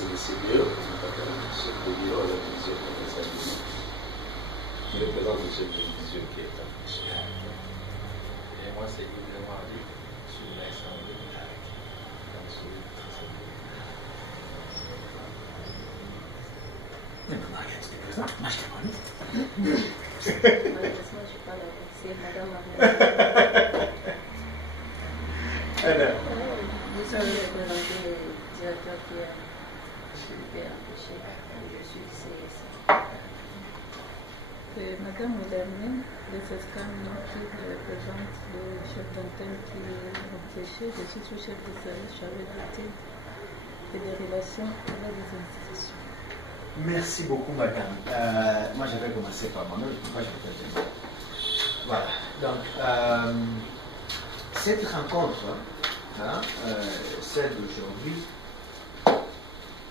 c'est le CBE, chef de bureau de la division provinciale du Nord, qui représente le chef de division qui est affiché. Et moi, c'est évidemment Ali, je suis l'accent de Malheureusement, je suis pas là. C'est Madame Marianne. Nous sommes représentés le directeur qui a été empêché. Je suis CSA. Madame Oudarmine, les escamps qui représente le chef d'antenne qui est empêché. Je suis sous-chef de service chargé d'études et des relations avec les institutions. Merci beaucoup, madame. Moi, j'avais commencé par moi-même. Pourquoi je peux Voilà. Donc, cette rencontre, celle d'aujourd'hui,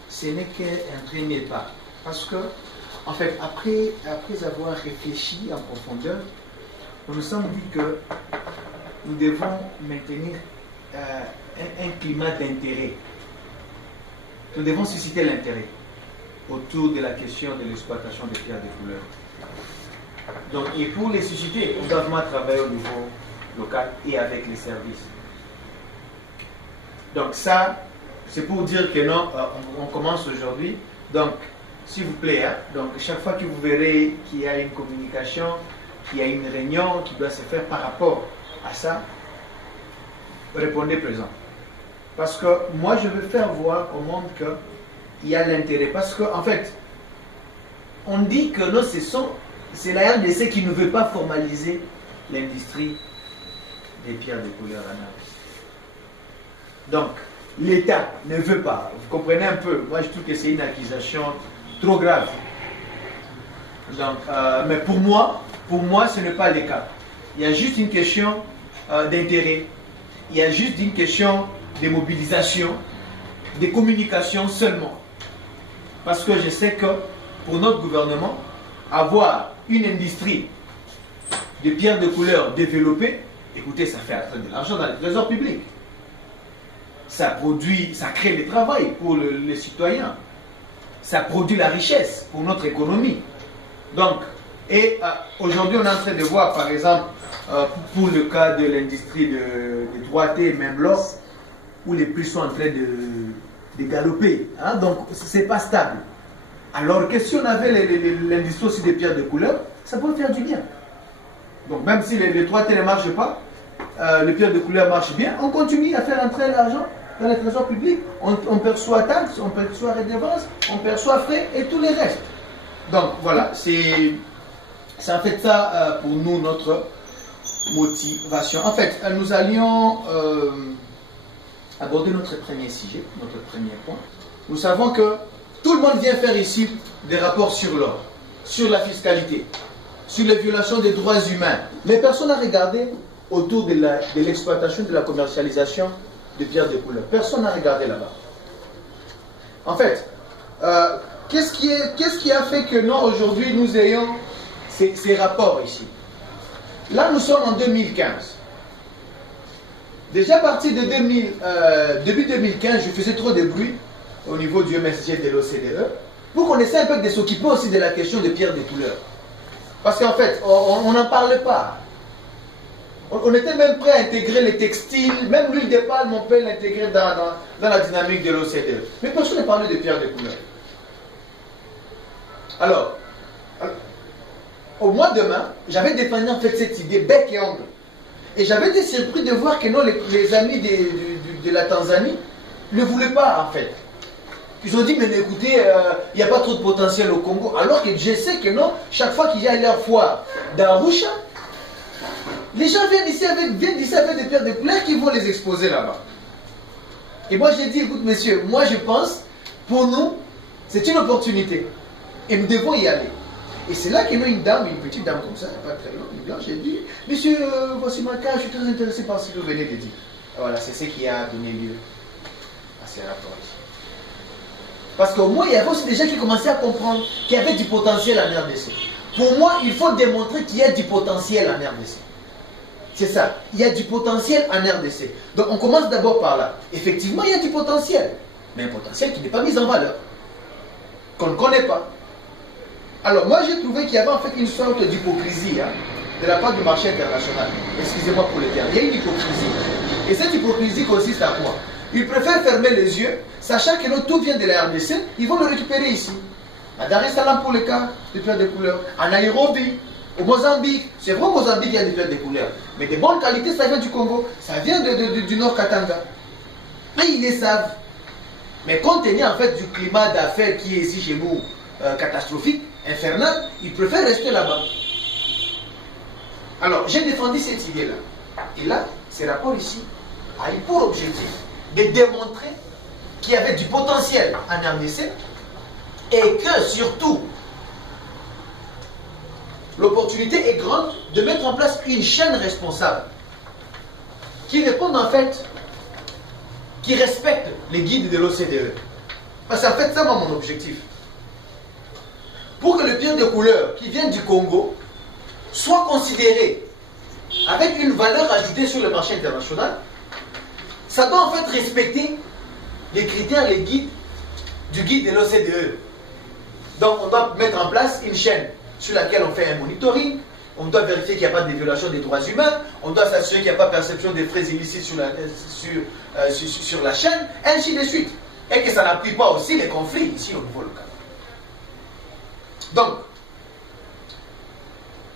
ce n'est qu'un premier pas. Parce que, en fait, après avoir réfléchi en profondeur, nous nous sommes dit que nous devons maintenir un climat d'intérêt. Nous devons susciter l'intérêt autour de la question de l'exploitation des pierres de couleur. Donc, et pour les susciter, on doit vraiment travailler au niveau local et avec les services. Donc ça, c'est pour dire que non, on commence aujourd'hui. Donc, s'il vous plaît, donc chaque fois que vous verrez qu'il y a une communication, qu'il y a une réunion qui doit se faire par rapport à ça, répondez présent. Parce que moi, je veux faire voir au monde que il y a l'intérêt. Parce qu'en fait, on dit que non, c'est la RDC qui ne veut pas formaliser l'industrie des pierres de couleur en Afrique. Donc, l'État ne veut pas. Vous comprenez un peu. Moi, je trouve que c'est une accusation trop grave. Donc, mais pour moi, ce n'est pas le cas. Il y a juste une question d'intérêt. Il y a juste une question de mobilisation, de communication seulement. Parce que je sais que pour notre gouvernement, avoir une industrie de pierres de couleur développée, écoutez, ça fait entrer de l'argent dans le trésor public. Ça produit, ça crée du travail pour les citoyens. Ça produit la richesse pour notre économie. Donc, et aujourd'hui, on est en train de voir, par exemple, pour le cas de l'industrie de 3T, même l'or, où les prix sont en train de galoper. Hein? Donc, ce n'est pas stable. Alors que si on avait l'industrie aussi des pierres de couleur, ça peut faire du bien. Donc, même si les 3T ne marchent pas, les pierres de couleur marchent bien, on continue à faire entrer l'argent dans les trésors publics. On perçoit taxes, on perçoit redevances, on perçoit frais et tout le reste. Donc, voilà, c'est en fait ça pour nous notre motivation. En fait, nous allions aborder notre premier sujet, notre premier point. Nous savons que tout le monde vient faire ici des rapports sur l'or, sur la fiscalité, sur les violations des droits humains. Mais personne n'a regardé autour de l'exploitation, de la commercialisation de pierres de couleur. Personne n'a regardé là-bas. En fait, qu'est-ce qui a fait que non, aujourd'hui, nous ayons ces rapports ici? Là, nous sommes en 2015. Déjà à partir de début 2015, je faisais trop de bruit au niveau du MSG de l'OCDE pour qu'on essaie un peu de s'occuper aussi de la question des pierres de couleur. Parce qu'en fait, on n'en parlait pas. On était même prêt à intégrer les textiles, même l'huile de palme, on peut l'intégrer dans la dynamique de l'OCDE. Mais personne ne parlait de pierres de couleur. Alors, au mois de mai, j'avais défendu en fait cette idée bec et ongle. Et j'avais été surpris de voir que non, les amis de la Tanzanie ne voulaient pas en fait. Ils ont dit, mais écoutez, il n'y a pas trop de potentiel au Congo. Alors que je sais que non, chaque fois qu'il y a leur foire d'Arusha, les gens viennent d'ici avec des pierres de couleur qui vont les exposer là-bas. Et moi j'ai dit, écoute messieurs, moi je pense, pour nous, c'est une opportunité. Et nous devons y aller. Et c'est là qu'il y a une petite dame comme ça, pas très longue, une blanche, elle dit, monsieur, voici ma carte, je suis très intéressé par ce que vous venez de dire. Et voilà, c'est ce qui a donné lieu à ces rapports ici. Parce qu'au moins, il y avait aussi des gens qui commençaient à comprendre qu'il y avait du potentiel en RDC. Pour moi, il faut démontrer qu'il y a du potentiel en RDC. C'est ça, il y a du potentiel en RDC. Donc on commence d'abord par là. Effectivement, il y a du potentiel. mais un potentiel qui n'est pas mis en valeur, qu'on ne connaît pas. Alors moi j'ai trouvé qu'il y avait en fait une sorte d'hypocrisie de la part du marché international. Excusez-moi pour le terme, il y a une hypocrisie. Et cette hypocrisie consiste à quoi? Ils préfèrent fermer les yeux, sachant que nous, tout vient de la RDC, ils vont le récupérer ici. À Dar es Salaam pour le cas des pierres de couleur, à Nairobi, au Mozambique. C'est vrai au Mozambique il y a des pierres de couleur, mais de bonne qualité, ça vient du Congo, ça vient du Nord Katanga. Mais ils les savent. Mais compte tenu en fait du climat d'affaires qui est ici chez nous catastrophique, infernal, ils préfèrent rester là-bas. Alors j'ai défendu cette idée-là. Et là, ce rapport ici a eu pour objectif de démontrer qu'il y avait du potentiel en RDC et que surtout l'opportunité est grande de mettre en place une chaîne responsable qui réponde en fait, qui respecte les guides de l'OCDE. Parce qu'en fait, ça c'est mon objectif. Pour que le pierre de couleur qui vient du Congo soit considéré avec une valeur ajoutée sur le marché international, ça doit en fait respecter les critères, les guides du guide de l'OCDE. Donc on doit mettre en place une chaîne sur laquelle on fait un monitoring, on doit vérifier qu'il n'y a pas de violation des droits humains, on doit s'assurer qu'il n'y a pas de perception des frais illicites sur la chaîne, ainsi de suite. Et que ça n'appuie pas aussi les conflits ici au niveau local. Donc,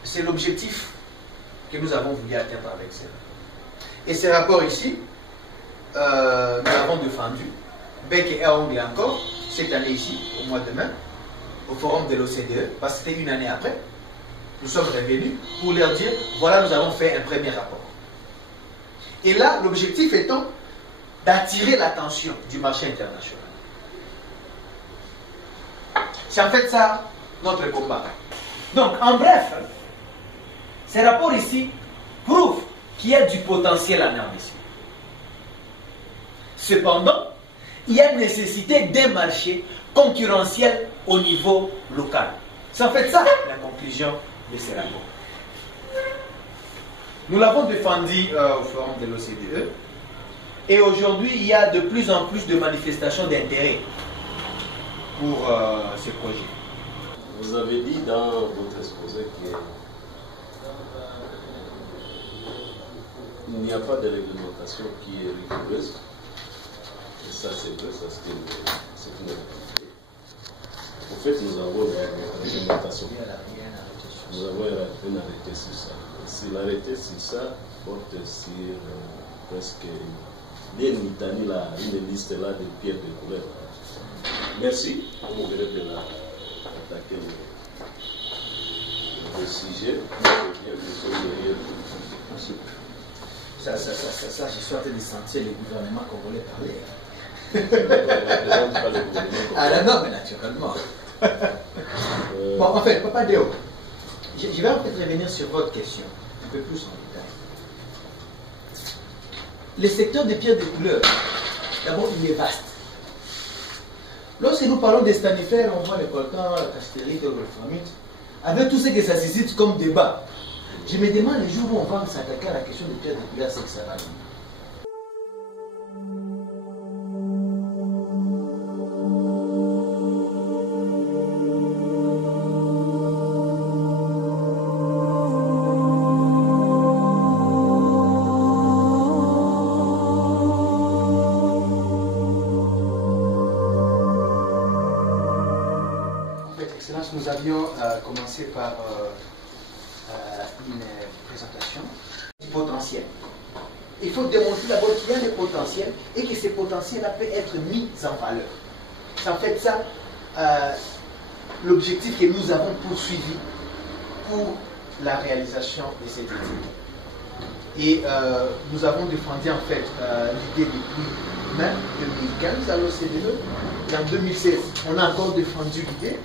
c'est l'objectif que nous avons voulu atteindre avec cela. Et ces rapports ici, nous l'avons défendu, bec et ongle encore, cette année ici, au mois de mai, au forum de l'OCDE, parce que c'était une année après. Nous sommes revenus pour leur dire, voilà, nous avons fait un premier rapport. Et là, l'objectif étant d'attirer l'attention du marché international. C'est en fait ça notre combat. Donc, en bref, ces rapports ici prouvent qu'il y a du potentiel en RDC. Cependant, il y a nécessité d'un marché concurrentiel au niveau local. C'est en fait ça la conclusion de ces rapports. Nous l'avons défendu au forum de l'OCDE et aujourd'hui il y a de plus en plus de manifestations d'intérêt pour ce projet. Vous avez dit dans votre exposé qu'il n'y a pas de réglementation qui est rigoureuse. Et ça c'est vrai, ça c'est une réalité. En fait, nous avons une réglementation. Nous avons un arrêté sur ça. Si l'arrêté sur ça porte sur presque des litanies là, une liste là de pierres de couleur. Merci. On verra de attaquer le sujet. Ça, je suis en train de sentir le gouvernement congolais parler. Ah non, mais naturellement. Bon, en fait, Papa Déo, je vais en fait revenir sur votre question, un peu plus en détail. Le secteur des pierres de couleur, d'abord, il est vaste. Lorsque nous parlons des stanifères, on voit les coltans, la castérite, le wolframite, avec tout ce que ça suscite comme débat. Je me demande les jours où on va s'attaquer à la question des pierres de couleur, c'est que ça va. Nous avions commencé par une présentation du potentiel. Il faut démontrer d'abord qu'il y a des potentiels et que ces potentiels-là peuvent être mis en valeur. C'est en fait ça l'objectif que nous avons poursuivi pour la réalisation de cette étude. Et nous avons défendu en fait l'idée depuis mai 2015 à l'OCDE. Et en 2016, on a encore défendu l'idée.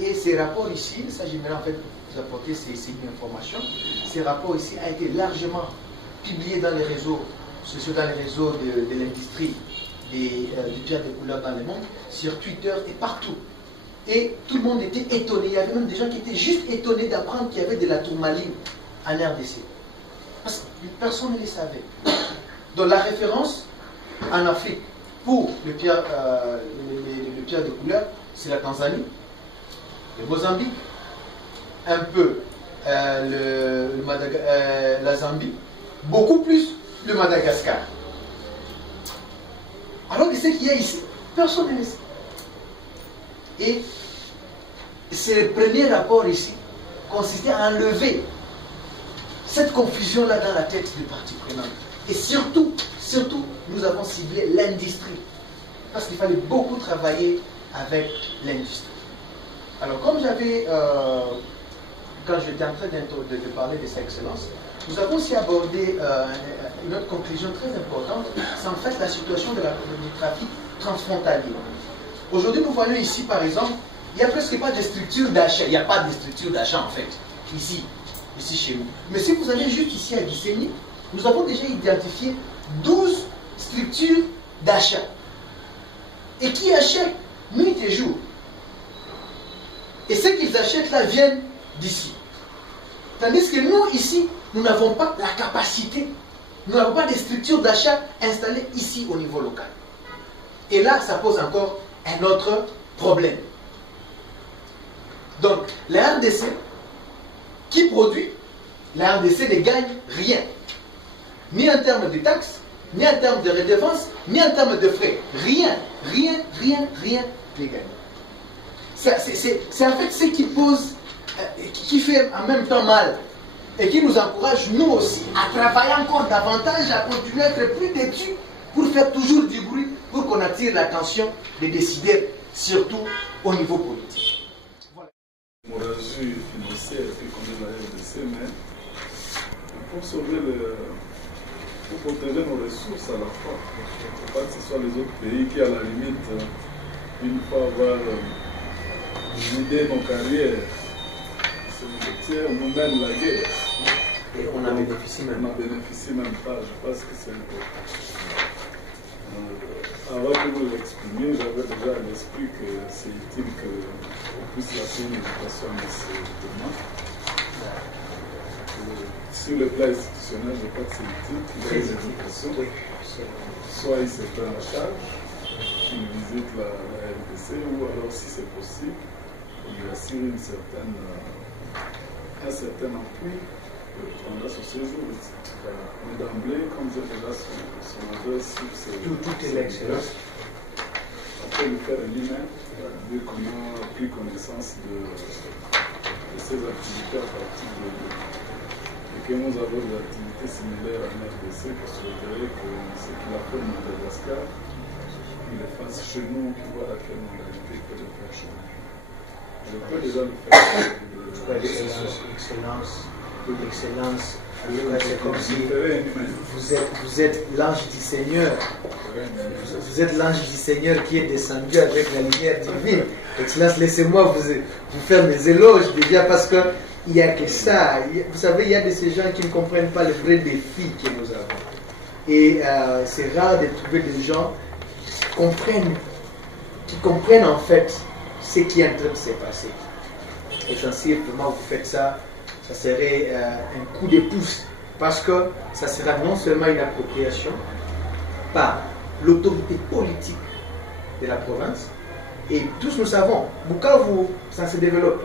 Et ces rapports ici, ça j'aimerais en fait vous apporter ces informations. Ces rapports ici ont été largement publiés dans les réseaux sociaux, dans les réseaux de l'industrie des pierres de couleur dans le monde, sur Twitter et partout. Et tout le monde était étonné. Il y avait même des gens qui étaient juste étonnés d'apprendre qu'il y avait de la tourmaline en RDC. Parce que personne ne le savait. Donc la référence en Afrique pour les pierres de couleur, c'est la Tanzanie, le Mozambique, un peu la Zambie, beaucoup plus le Madagascar. Alors que ce qu'il y a ici, personne ne le sait. Et c'est le premier rapport ici consistait à enlever cette confusion-là dans la tête des parties prenantes. Et surtout, nous avons ciblé l'industrie. Parce qu'il fallait beaucoup travailler avec l'industrie. Alors, comme j'avais, quand j'étais en train de parler de cette excellence, nous avons aussi abordé une autre conclusion très importante, c'est en fait la situation du trafic transfrontalier. Aujourd'hui, nous voyons ici, par exemple, il n'y a presque pas de structure d'achat. Il n'y a pas de structure d'achat, en fait, ici chez nous. Mais si vous allez juste ici à Gisenyi, nous avons déjà identifié 12 structures d'achat. Et qui achètent nuit et jour. Et ceux qu'ils achètent là viennent d'ici. Tandis que nous, ici, nous n'avons pas la capacité, nous n'avons pas de structures d'achat installées ici au niveau local. Et là, ça pose encore un autre problème. Donc, la RDC, qui produit, la RDC ne gagne rien. Ni en termes de taxes, ni en termes de redevances, ni en termes de frais. Rien n'est gagné. C'est en fait ce qui pose, qui fait en même temps mal et qui nous encourage, nous aussi, à travailler encore davantage, à continuer à être plus têtus pour faire toujours du bruit, pour qu'on attire l'attention des décideurs, surtout au niveau politique. Voilà. L'hémorragie financière est comme la RDC, mais pour sauver pour protéger nos ressources à la fois. Il ne faut pas que ce soit les autres pays qui, à la limite, une fois avoir vidé nos carrières, nous-mêmes la guerre. Et on en bénéficie même. On n'en bénéficie même pas. Je pense que c'est important. Avant que vous l'exprimiez, j'avais déjà à l'esprit que c'est utile qu'on puisse lancer une éducation de ces thèmes. Sur le plan institutionnel, je crois que c'est utile qu'il y ait une éducation. Soit il se prend en charge, il visite la RDC, ou alors, si c'est possible, il lui assure un certain appui pendant ce séjour. Mais d'emblée, comme j'ai déjà son adresse sur tout est l'excellence. On peut le faire lui-même, vu qu'on a pris connaissance de ses activités à partir de lui. Et que nous avons des activités similaires en RDC, que souhaiterait que ce qu'il a fait au Madagascar, il le fasse chez nous, qui voit à quelle modalité il peut le faire chez nous. Je peux déjà le faire. L'excellence, c'est comme si vous êtes l'ange du Seigneur. Vous êtes l'ange du Seigneur qui est descendu avec la lumière divine. Excellence, laissez-moi vous faire mes éloges déjà parce que il n'y a que ça. Vous savez, il y a de ces gens qui ne comprennent pas le vrai défi que nous avons. Et c'est rare de trouver des gens qui comprennent en fait ce qui est en train de se passer. Et si vraiment vous faites ça, ça serait un coup de pouce. Parce que ça sera non seulement une appropriation par l'autorité politique de la province, et tous nous savons, Bukavu, ça se développe.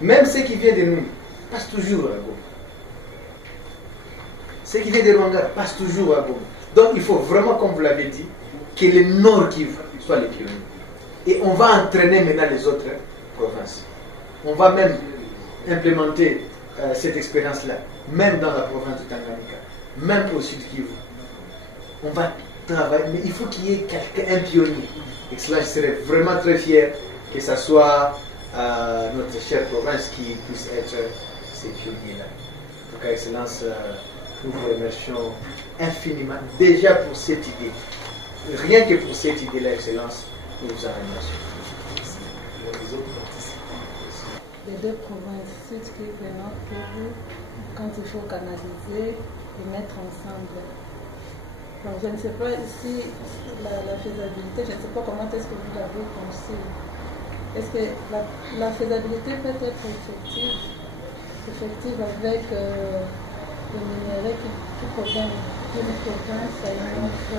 Même ce qui vient de nous passe toujours à Goma. Ce qui vient de Rwanda passe toujours à Goma. Donc il faut vraiment, comme vous l'avez dit, que le Nord Kivu soit les pionniers. Et on va entraîner maintenant les autres provinces. On va même implémenter cette expérience-là, même dans la province de Tanganyika, même au Sud Kivu. On va travailler, mais il faut qu'il y ait un pionnier. Et cela, je serais vraiment très fier que ce soit notre chère province qui puisse être ces pionniers-là. En tout cas, Excellence, nous vous remercions infiniment déjà pour cette idée. Rien que pour cette idée-là, Excellence, nous vous en remercions. Les deux provinces, Sud Kivu et Nord Kivu, quand il faut canaliser et mettre ensemble. Donc, je ne sais pas ici la faisabilité, je ne sais pas comment est-ce que vous l'avez pensé. Est-ce que la faisabilité peut être effective avec de minerais qui proviennent d'une province à une autre.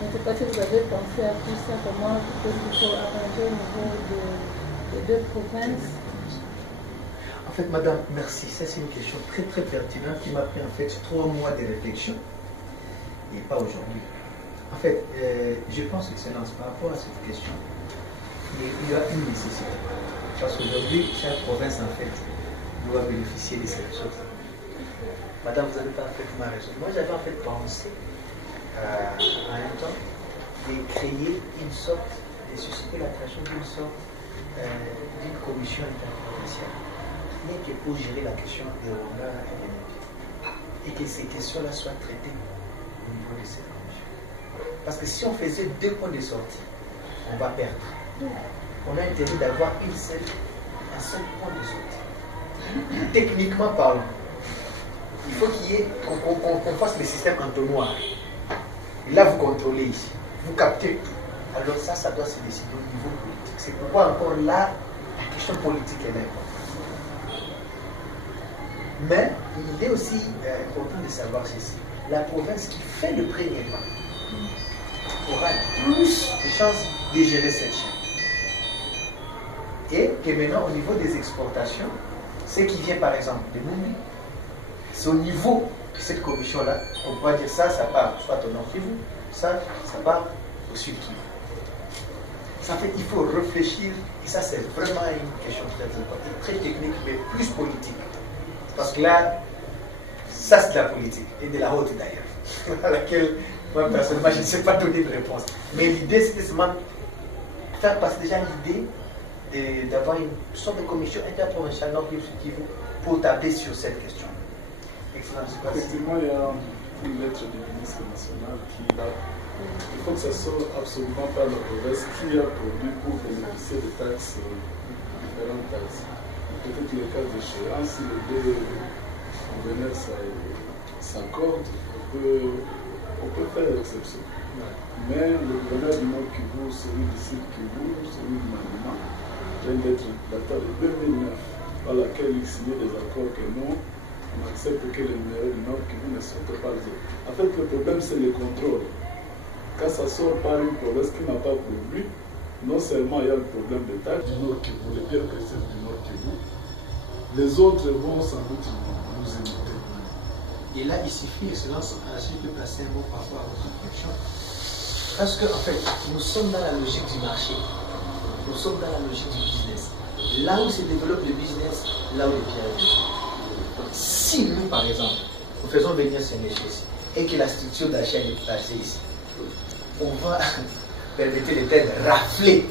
Je ne sais pas si vous avez pensé à tout ça, comment peut-être il faut arranger au niveau des deux provinces. En fait, madame, merci. Ça, c'est une question très très pertinente qui m'a pris en fait 3 mois de réflexion et pas aujourd'hui. En fait, je pense, Excellence, par rapport à cette question, il y a une nécessité. Parce qu'aujourd'hui, chaque province, en fait, doit bénéficier de cette chose. Madame, vous avez parfaitement raison. Moi, j'avais en fait pensé à un temps de créer une sorte, de susciter la création d'une sorte d'une commission interprovinciale, rien que pour gérer la question des rondeurs académiques. Et que ces questions-là soient traitées au niveau de cette commission. Parce que si on faisait 2 points de sortie, on va perdre. On a intérêt d'avoir un seul point de sortie. Techniquement parlant, il faut qu'on fasse le système entonnoir. Et là, vous contrôlez ici. Vous captez tout. Alors ça doit se décider au niveau politique. C'est pourquoi encore là, la question politique est importante. Mais il est aussi important de savoir ceci. La province qui fait le premier pas aura plus de chances de gérer cette chaîne. Et que maintenant, au niveau des exportations, ce qui vient par exemple de Mumbi, c'est au niveau de cette commission-là, on pourra dire ça part soit au nord Kivu, ça part au sud Kivu. Ça fait qu'il faut réfléchir, et ça c'est vraiment une question très importante, très technique, mais plus politique. Parce que là, ça c'est de la politique, et de la haute d'ailleurs, à laquelle moi personnellement je ne sais pas donner de réponse. Mais l'idée c'était seulement faire passer déjà l'idée d'avoir une sorte de commission interprovinciale Nord-Kivu pour taper sur cette question. Effectivement, il y a une lettre du ministre national qui a. Il faut que ça sorte absolument par la province qui a produit pour bénéficier de taxes, différentes taxes. Peut-être le cas d'échéance, si les deux conveneurs s'accordent, on peut faire l'exception. Mais le gouverneur du Nord Kivu, celui du Sud Kivu, celui du Maniema, vient d'être daté de 2009, par laquelle il signait des accords que nous, on accepte que les minéraux du Nord Kivu ne sortent pas les autres. En fait, le problème, c'est le contrôle. Quand ça sort par une province qui n'a pas produit, non seulement il y a le problème des taxes du Nord Kivu, les pierres précieuses du Nord Kivu, les autres vont sans doute nous imiter. Et là, il suffit, Excellence, si je peux passer un mot par rapport à votre réflexion. Parce qu'en fait, nous sommes dans la logique du marché. Nous sommes dans la logique du business. Là où se développe le business, là où les pierres viennent. Si nous, par exemple, nous faisons venir ces métiers ici et que la structure d'achat est placée ici, on va permettre les terres de rafler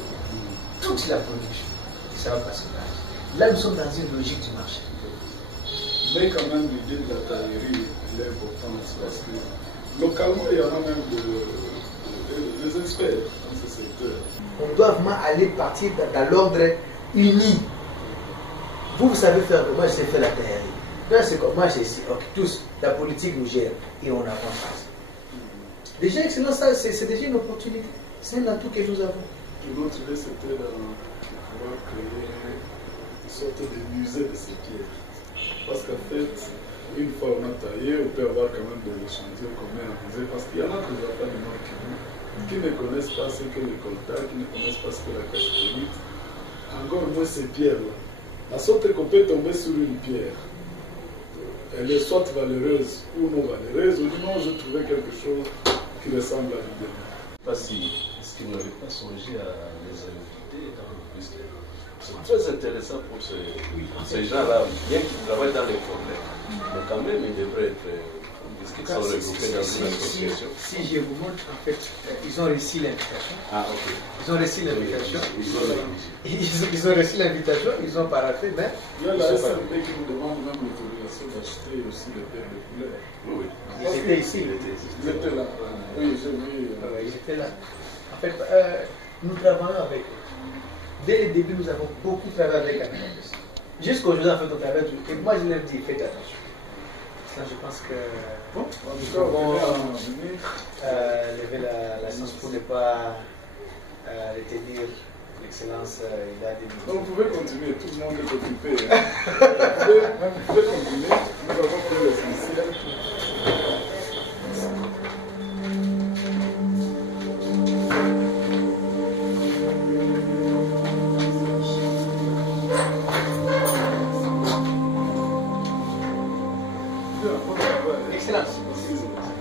toute la production. Et ça va passer par là. Là, nous sommes dans une logique du marché. Mais quand même, l'idée de la taillerie est importante parce que localement, il y en a même des experts dans ce secteur. On doit vraiment aller partir dans l'ordre uni. Vous savez faire, moi je sais faire la taillerie. Moi c'est ici, okay, tous, la politique nous gère et on avance. Déjà, excellent, ça c'est déjà une opportunité. C'est un atout que nous avons. L'autre idée, c'était de pouvoir créer une sorte de musée de ces pierres. Parce qu'en fait, une fois on a taillé, on peut avoir quand même des échantillons qu'on met en musée. Parce qu'il y en a qui ne voient pas du Nord Kivu, qui ne connaissent pas ce que le coltan, qui ne connaissent pas ce que la cache-périte. Encore moins ces pierres-là. La sorte qu'on peut tomber sur une pierre, elle est soit valeureuse ou non valeureuse, ou du moins je trouvais quelque chose qui ressemble à l'idée. Pas si, est-ce qu'il n'avait pas songé à les inviter puisque c'est très intéressant pour ces gens-là, bien qu'ils travaillent dans les problèmes, mais quand même ils devraient être puisqu'ils sont regroupés dans une association. Si je vous montre, en fait, ils ont reçu l'invitation. Ah, ok. Ils ont reçu l'invitation. Ils ont reçu l'invitation, ils ont paraffé, mais. Il y a la SMB qui nous demande même l'autorisation d'acheter aussi les paires de poulet. Oui, Ils étaient ici. Ils étaient là. Oui, j'ai vu. Ils étaient là. En fait, nous travaillons avec eux. Dès le début, nous avons beaucoup travaillé avec Amiens. Jusqu'à aujourd'hui, en fait, on travaille avec eux. Et moi, je leur dis, faites attention. Ça, je pense que bon, nous devons lever la science pour ne pas retenir l'excellence. Il a des donc, vous pouvez continuer, tout le monde est occupé. Vous pouvez continuer, nous avons pris l'essentiel. Excellence.